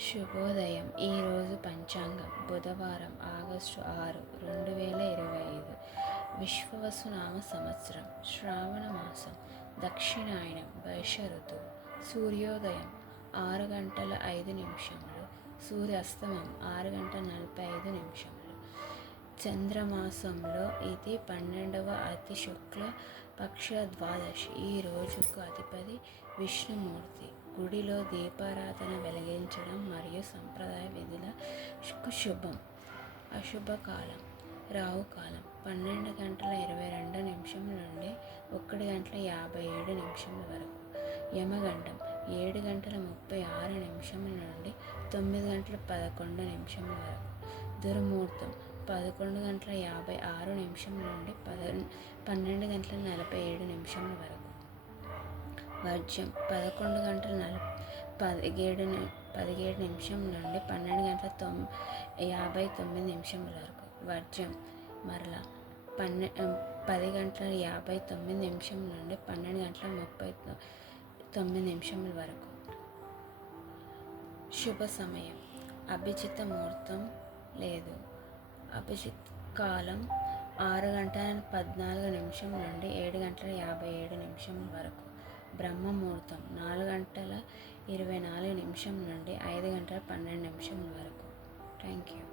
శుభోదయం. ఈరోజు పంచాంగం బుధవారం ఆగస్టు 6, 2025. విశ్వవసునామ సంవత్సరం శ్రావణ మాసం, దక్షిణాయనం, వర్ష ఋతువు. సూర్యోదయం 6 గంటల 5 నిమిషములు, సూర్యాస్తమం 6 గంటల 45 నిమిషములు. చంద్రమాసంలో ఇది 12వ అతి శుక్ల పక్ష ద్వాదశి. ఈ రోజుకు అధిపతి విష్ణుమూర్తి. గుడిలో దీపారాధన వెలిగించడం మరియు సంప్రదాయ విధులకు శుభం. అశుభకాలం రాహుకాలం 12 గంటల 22 నిమిషముల నుండి 1 గంటల 57 నిమిషముల వరకు. యమగండం 7 గంటల 36 నిమిషముల నుండి 9 గంటల 11 నిమిషముల వరకు. దుర్ముహూర్తం 11 గంటల 56 నిమిషముల నుండి 12 గంటల 47 నిమిషముల వరకు. వర్జ్యం 11 గంటల 17 నిమిషం నుండి 12 గంటల 59 నిమిషముల వరకు. వర్జ్యం మరలా 10 గంటల 59 నిమిషం నుండి 12 గంటల 39 నిమిషముల వరకు. శుభ సమయం అభిజిత ముహూర్తం లేదు. అభిజిత్ కాలం 6 గంటల 14 నిమిషం నుండి 7 గంటల 57 నిమిషముల వరకు. బ్రహ్మ ముహూర్తం 4 గంటల 24 నిమిషం నుండి 5 గంటల 12 నిమిషముల వరకు. Thank you.